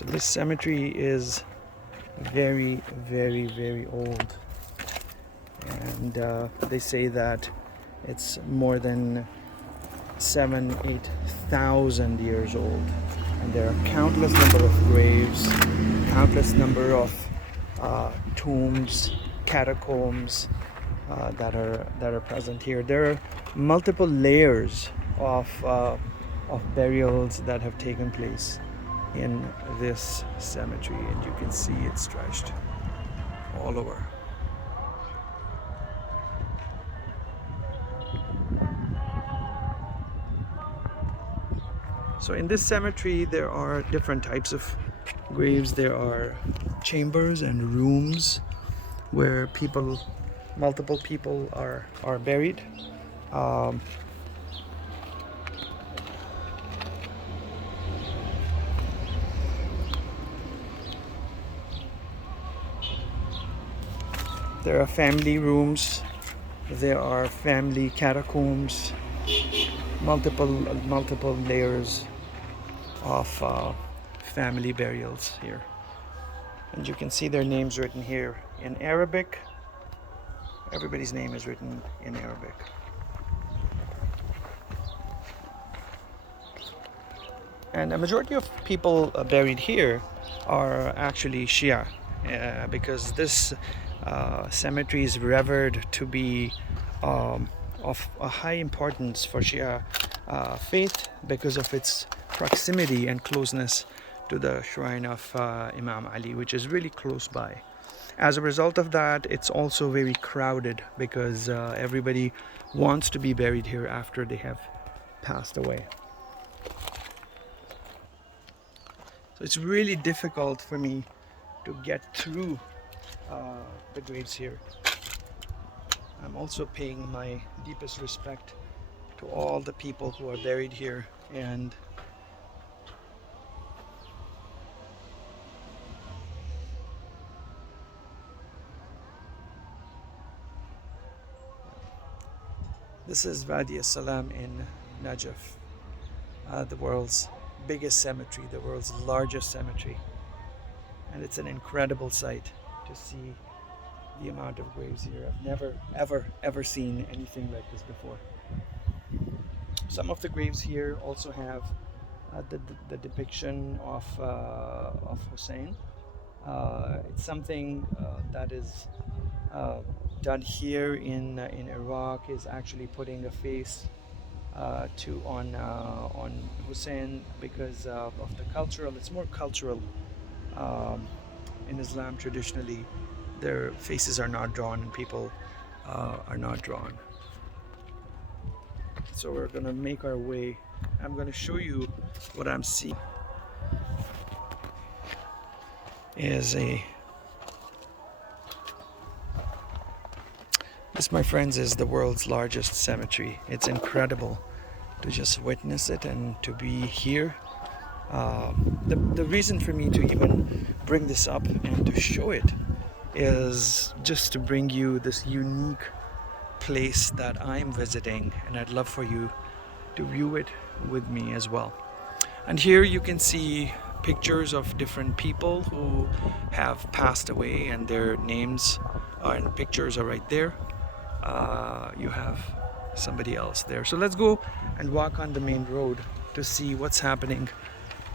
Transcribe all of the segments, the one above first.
So this cemetery is very, very, very old, and they say that it's more than 8,000 years old, and there are countless number of graves, countless number of tombs, catacombs that are present here. There are multiple layers of burials that have taken place in this cemetery, and you can see it stretched all over. So in this cemetery there are different types of graves. There are chambers and rooms where multiple people are buried. There are family rooms, there are family catacombs, multiple layers of family burials here. And you can see their names written here in Arabic. Everybody's name is written in Arabic. And a majority of people buried here are actually Shia, because this cemetery is revered to be of a high importance for Shia faith because of its proximity and closeness to the shrine of Imam Ali, which is really close by. As a result of that, it's also very crowded because everybody wants to be buried here after they have passed away. So it's really difficult for me to get through the graves here. I'm also paying my deepest respect to all the people who are buried here, and this is Wadi Al-Salam in Najaf, the world's biggest cemetery, the world's largest cemetery, and it's an incredible sight to see the amount of graves here. I've never ever seen anything like this before. Some of the graves here also have the depiction of Hussein. It's something that is done here in Iraq, is actually putting a face on Hussein because of the cultural. It's more cultural. In Islam, traditionally, their faces are not drawn and people are not drawn. So we're gonna make our way. I'm gonna show you what I'm seeing. This, my friends, is the world's largest cemetery. It's incredible to just witness it and to be here. The reason for me to even bring this up and to show it is just to bring you this unique place that I'm visiting, and I'd love for you to view it with me as well. And here you can see pictures of different people who have passed away, and their names and pictures are right there. You have somebody else there. So let's go and walk on the main road to see what's happening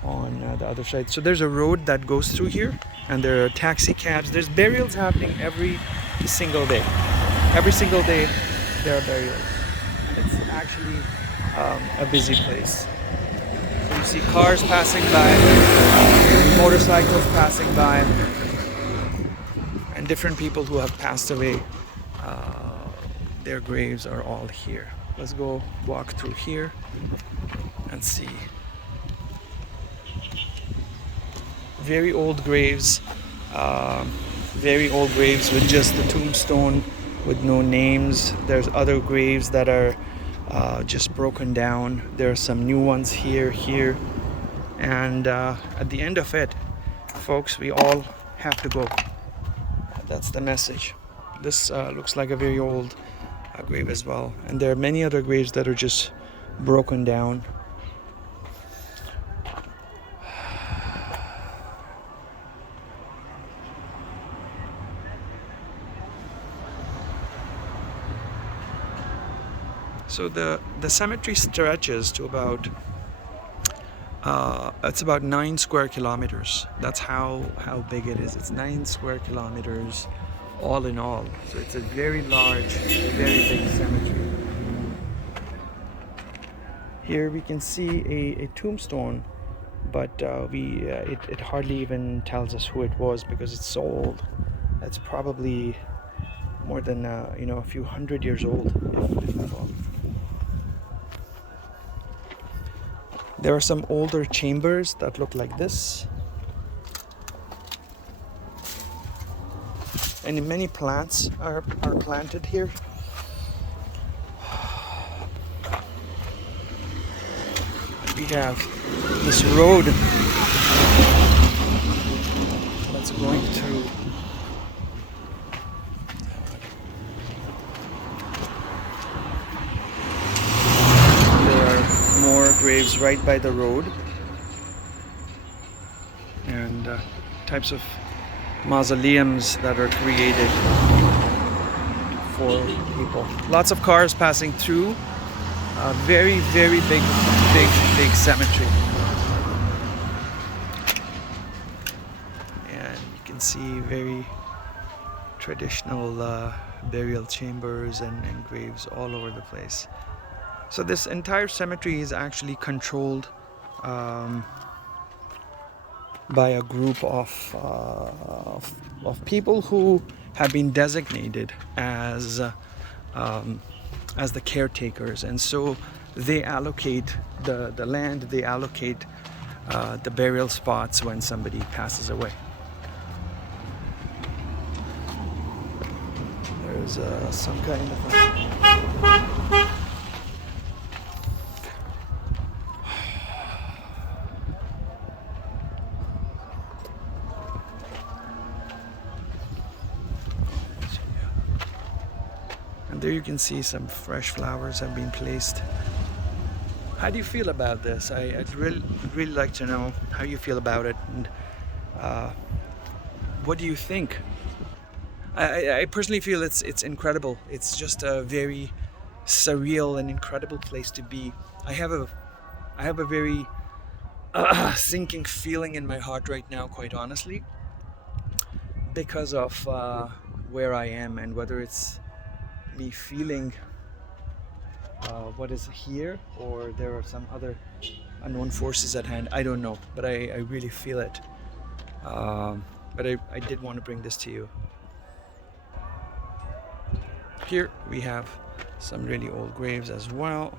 on the other side. So there's a road that goes through here, and there are taxi cabs. There's burials happening every single day. Every single day there are burials. And it's actually a busy place. So you see cars passing by, motorcycles passing by, and different people who have passed away. Their graves are all here. Let's go walk through here and see. Very old graves, with just the tombstone with no names. There's other graves that are just broken down. There are some new ones here, and at the end of it, folks, we all have to go. That's the message. This looks like a very old grave as well, and there are many other graves that are just broken down. So the cemetery stretches to about it's about 9 square kilometers. That's how big it is. It's 9 square kilometers all in all. So it's a very large, very big cemetery. Here we can see a tombstone, but it hardly even tells us who it was because it's so old. It's probably more than a few hundred years old, if not all. There are some older chambers that look like this, and many plants are planted here. We have this road that's going through. There are more graves right by the road, and types of mausoleums that are created for people. Lots of cars passing through. Very, very big cemetery. And you can see very traditional burial chambers and graves all over the place. So this entire cemetery is actually controlled by a group of people who have been designated as the caretakers, and so they allocate the land, they allocate the burial spots when somebody passes away. There's some kind of and there you can see some fresh flowers have been placed. How do you feel about this? I'd really like to know how you feel about it, and what do you think? I personally feel it's incredible. It's just a very surreal and incredible place to be. I have a very sinking feeling in my heart right now, quite honestly, because of where I am, and whether it's me feeling what is here, or there are some other unknown forces at hand. I don't know, but I really feel it. But I did want to bring this to you. Here we have some really old graves as well.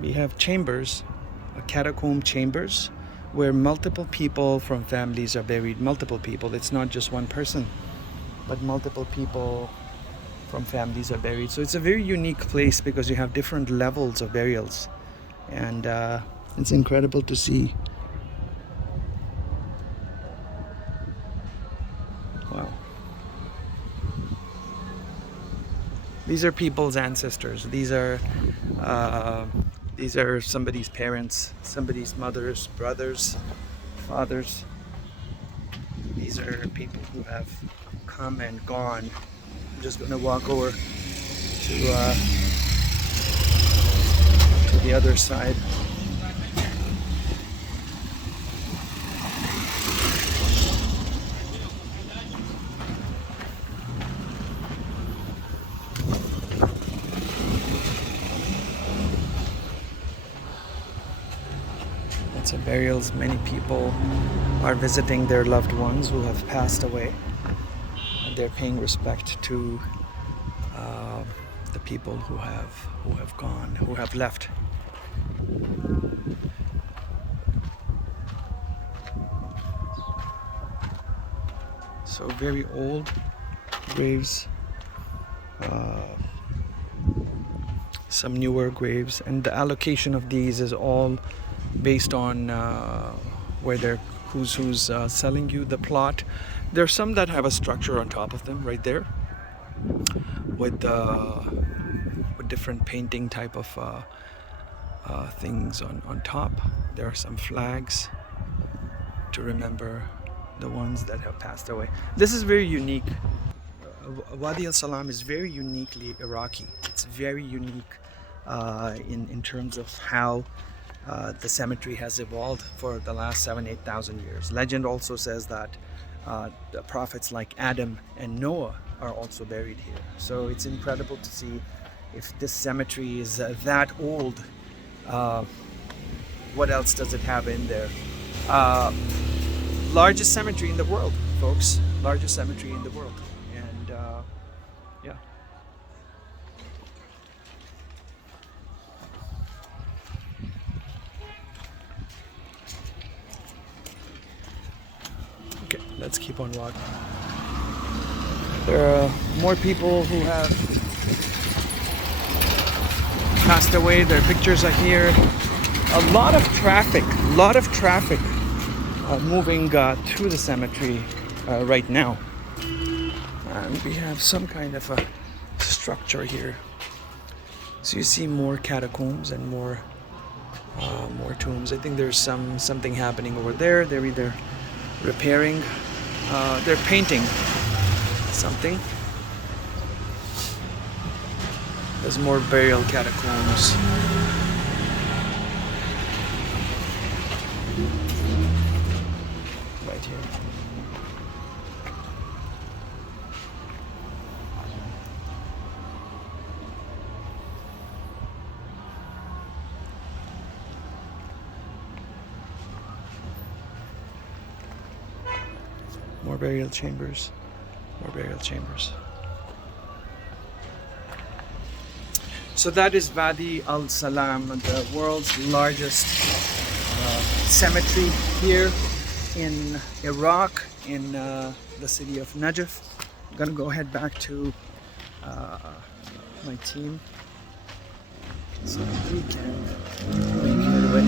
We have chambers, catacomb chambers, where multiple people from families are buried. Multiple people. It's not just one person, but multiple people from families are buried. So it's a very unique place because you have different levels of burials, and it's incredible to see. Wow. These are people's ancestors. These are somebody's parents, somebody's mothers, brothers, fathers. These are people who have come and gone. I'm just going to walk over to the other side. Lots of burials. Many people are visiting their loved ones who have passed away, and they're paying respect to the people who have gone, who have left. So very old graves, some newer graves, and the allocation of these is all based on who's selling you the plot. There are some that have a structure on top of them right there, with different painting type of things on top. There are some flags to remember the ones that have passed away. This is very unique. Wadi Al-Salam is very uniquely Iraqi. It's very unique in terms of how the cemetery has evolved for the last 7,000-8,000 years. Legend also says that the prophets like Adam and Noah are also buried here. So it's incredible to see if this cemetery is that old. What else does it have in there? Largest cemetery in the world, folks. Largest cemetery in the world. And yeah. Okay, let's keep on walking. There are more people who have passed away. Their pictures are here. A lot of traffic moving to the cemetery right now. And we have some kind of a structure here. So you see more catacombs and more tombs. I think there's something happening over there. They're either repairing, they're painting something. There's more burial catacombs. Right here. More burial chambers. More burial chambers. So that is Wadi Al-Salam, the world's largest cemetery here in Iraq, in the city of Najaf. I'm gonna go head back to my team so we can make our way.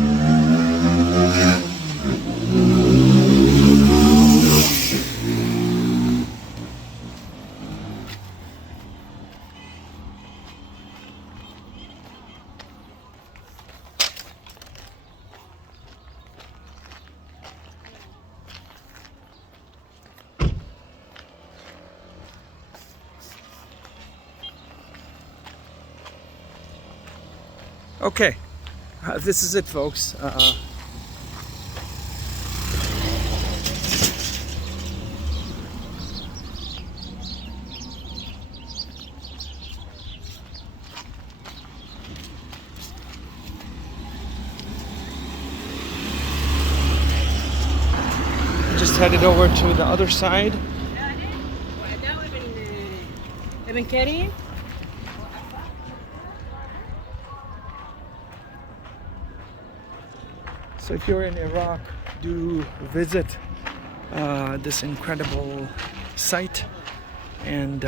Okay, this is it, folks. Just headed over to the other side. So if you're in Iraq, do visit this incredible site, and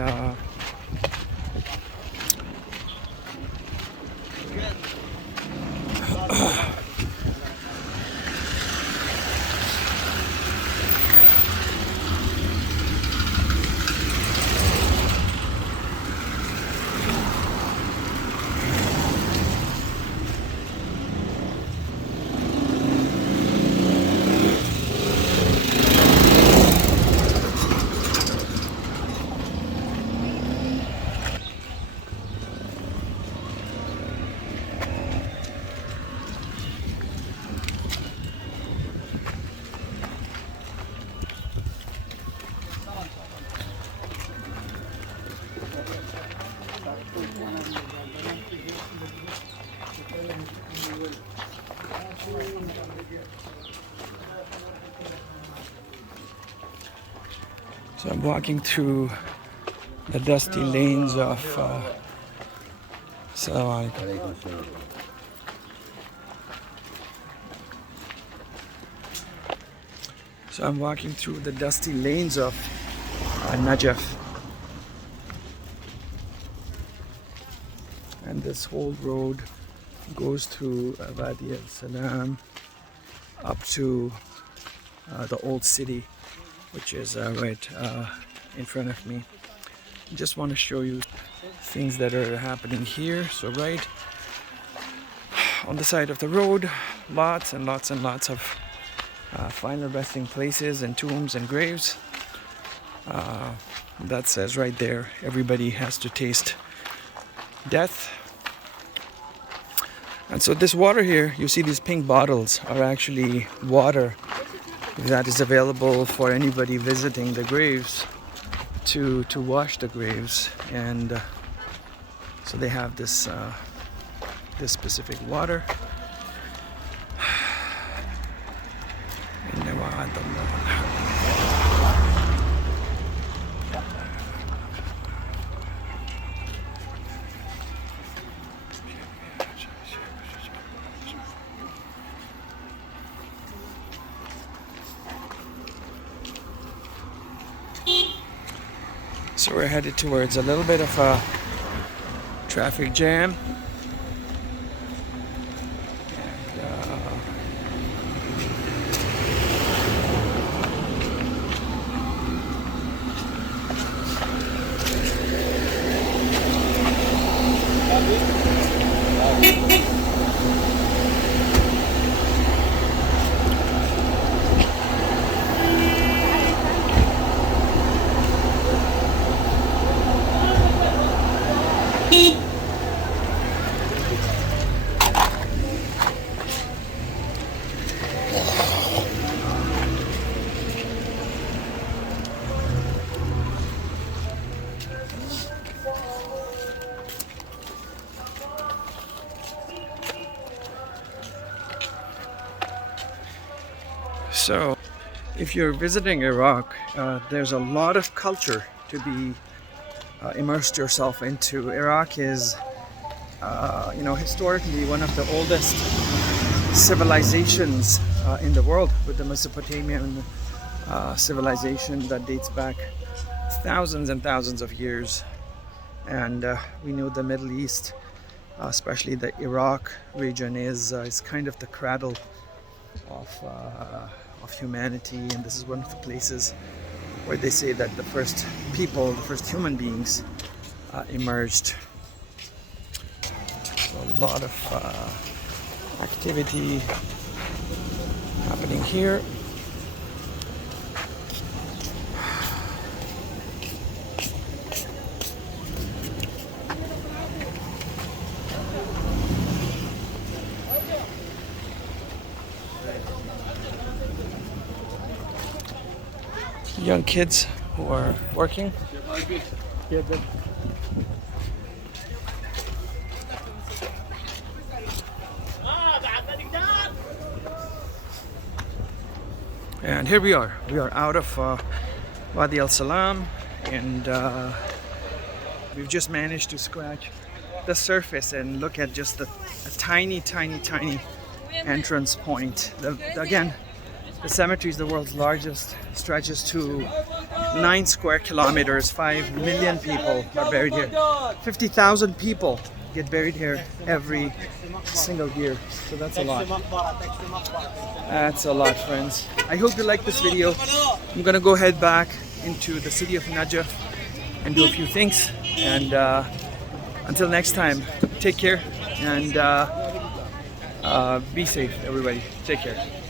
so I'm walking through the dusty lanes of Assalamu alaikum. So I'm walking through the dusty lanes of Najaf, and this whole road goes through Wadi Al-Salam up to the old city, which is right in front of me. Just want to show you things that are happening here. So right on the side of the road, lots and lots and lots of final resting places and tombs and graves. That says right there, everybody has to taste death. And so this water here, you see these pink bottles are actually water that is available for anybody visiting the graves to wash the graves. And so they have this this specific water. So we're headed towards a little bit of a traffic jam. So, if you're visiting Iraq, there's a lot of culture to be immersed yourself into. Iraq is, historically one of the oldest civilizations in the world, with the Mesopotamian civilization that dates back thousands and thousands of years. And we know the Middle East, especially the Iraq region, is kind of the cradle of humanity, and this is one of the places where they say that the first people, the first human beings emerged. So a lot of activity happening here. Young kids who are working. And here we are out of Wadi Al-Salam, and we've just managed to scratch the surface and look at just a tiny entrance point. Again, the cemetery is the world's largest, stretches to 9 square kilometers. 5 million people are buried here. 50,000 people get buried here every single year. So that's a lot. That's a lot, friends. I hope you like this video. I'm gonna go head back into the city of Najaf and do a few things. And until next time, take care and be safe, everybody. Take care.